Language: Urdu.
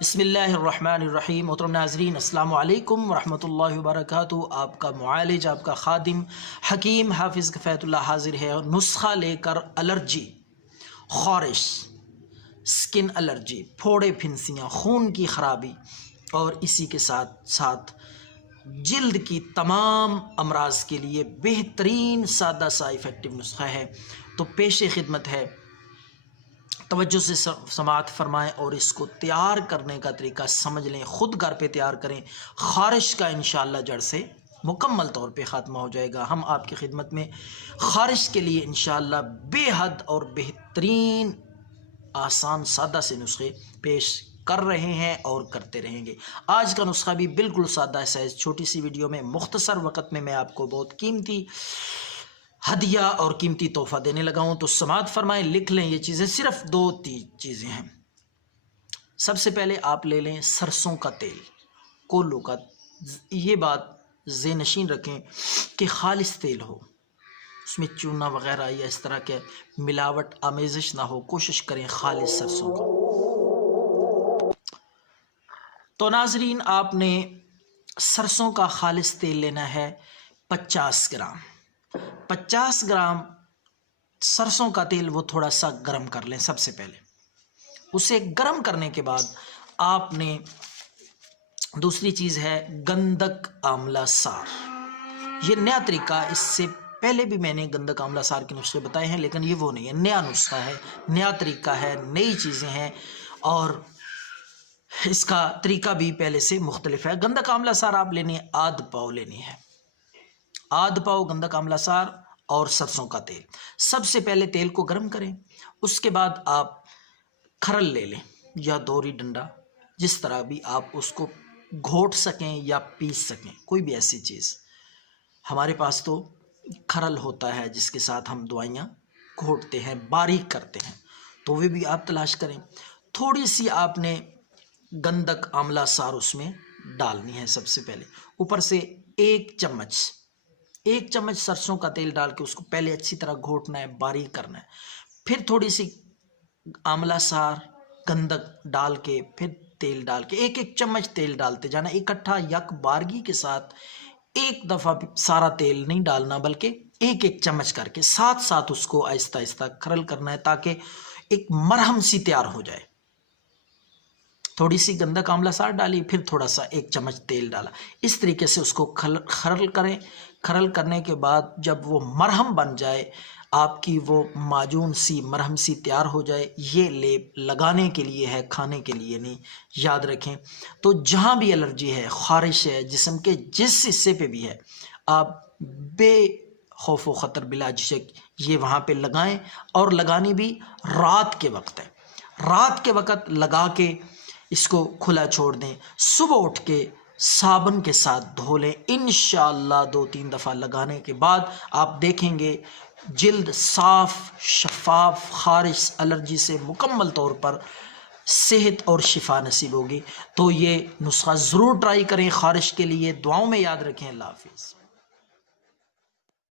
بسم اللہ الرحمن الرحیم۔ محترم ناظرین السلام علیکم ورحمۃ اللہ وبرکاتہ۔ آپ کا معالج، آپ کا خادم حکیم حافظ کفایت اللہ حاضر ہے نسخہ لے کر الرجی، خارش، سکن الرجی، پھوڑے پھنسیاں، خون کی خرابی اور اسی کے ساتھ ساتھ جلد کی تمام امراض کے لیے بہترین سادہ سا افیکٹو نسخہ ہے۔ تو پیش خدمت ہے، توجہ سے سماعت فرمائیں اور اس کو تیار کرنے کا طریقہ سمجھ لیں، خود گھر پہ تیار کریں۔ خارش کا انشاءاللہ جڑ سے مکمل طور پہ خاتمہ ہو جائے گا۔ ہم آپ کی خدمت میں خارش کے لیے انشاءاللہ بے حد اور بہترین آسان سادہ سے نسخے پیش کر رہے ہیں اور کرتے رہیں گے۔ آج کا نسخہ بھی بالکل سادہ ہے، چھوٹی سی ویڈیو میں مختصر وقت میں آپ کو بہت قیمتی ہدیہ اور قیمتی تحفہ دینے لگا ہوں، تو سماعت فرمائیں، لکھ لیں۔ یہ چیزیں صرف دو چیزیں ہیں۔ سب سے پہلے آپ لے لیں سرسوں کا تیل، کولو کا۔ یہ بات ذہن نشین رکھیں کہ خالص تیل ہو، اس میں چونا وغیرہ یا اس طرح کے ملاوٹ آمیزش نہ ہو، کوشش کریں خالص سرسوں کا۔ تو ناظرین، آپ نے سرسوں کا خالص تیل لینا ہے 50 گرام۔ 50 گرام سرسوں کا تیل وہ تھوڑا سا گرم کر لیں۔ سب سے پہلے اسے گرم کرنے کے بعد آپ نے دوسری چیز ہے گندک آملہ سار۔ یہ نیا طریقہ، اس سے پہلے بھی میں نے گندک آملہ سار کے نسخے بتائے ہیں، لیکن یہ وہ نہیں ہے، نیا نسخہ ہے، نیا طریقہ ہے، نئی چیزیں ہیں اور اس کا طریقہ بھی پہلے سے مختلف ہے۔ گندک آملہ سار آپ لینی ہے، آدھ پاؤ لینی ہے، آدھ پاؤ گندک آملہ سار اور سرسوں کا تیل۔ سب سے پہلے تیل کو گرم کریں، اس کے بعد آپ کھرل لے لیں یا دوری ڈنڈا، جس طرح بھی آپ اس کو گھوٹ سکیں یا پیس سکیں، کوئی بھی ایسی چیز۔ ہمارے پاس تو کھرل ہوتا ہے جس کے ساتھ ہم دوائیاں گھوٹتے ہیں، باریک کرتے ہیں، تو وہ بھی آپ تلاش کریں۔ تھوڑی سی آپ نے گندک آملہ سار اس میں ڈالنی ہے۔ سب سے پہلے اوپر سے ایک چمچ سرسوں کا تیل ڈال کے اس کو پہلے اچھی طرح گھوٹنا ہے، باریک کرنا ہے، پھر تھوڑی سی آملہ سار گندک ڈال کے پھر تیل ڈال کے ایک چمچ تیل ڈالتے جانا، اکٹھا یک بارگی کے ساتھ ایک دفعہ سارا تیل نہیں ڈالنا، بلکہ ایک چمچ کر کے ساتھ ساتھ اس کو آہستہ آہستہ کھرل کرنا ہے تاکہ ایک مرہم سی تیار ہو جائے۔ تھوڑی سی گندک آملہ سار ڈالی، پھر تھوڑا سا ایک چمچ تیل ڈالا، اس طریقے سے اس کو کھرل کریں۔ کھرل کرنے کے بعد جب وہ مرہم بن جائے، آپ کی وہ معجون سی مرہم سی تیار ہو جائے، یہ لیپ لگانے کے لیے ہے، کھانے کے لیے نہیں، یاد رکھیں۔ تو جہاں بھی الرجی ہے، خارش ہے، جسم کے جس حصے پہ بھی ہے، آپ بے خوف و خطر بلا جھجک یہ وہاں پہ لگائیں، اور لگانی بھی رات کے وقت ہے۔ رات کے وقت لگا کے اس کو کھلا چھوڑ دیں، صبح اٹھ کے صابن کے ساتھ دھو لیں۔ انشاءاللہ 2-3 دفعہ لگانے کے بعد آپ دیکھیں گے جلد صاف، شفاف، خارش، الرجی سے مکمل طور پر صحت اور شفا نصیب ہوگی۔ تو یہ نسخہ ضرور ٹرائی کریں خارش کے لیے۔ دعاؤں میں یاد رکھیں۔ اللہ حافظ۔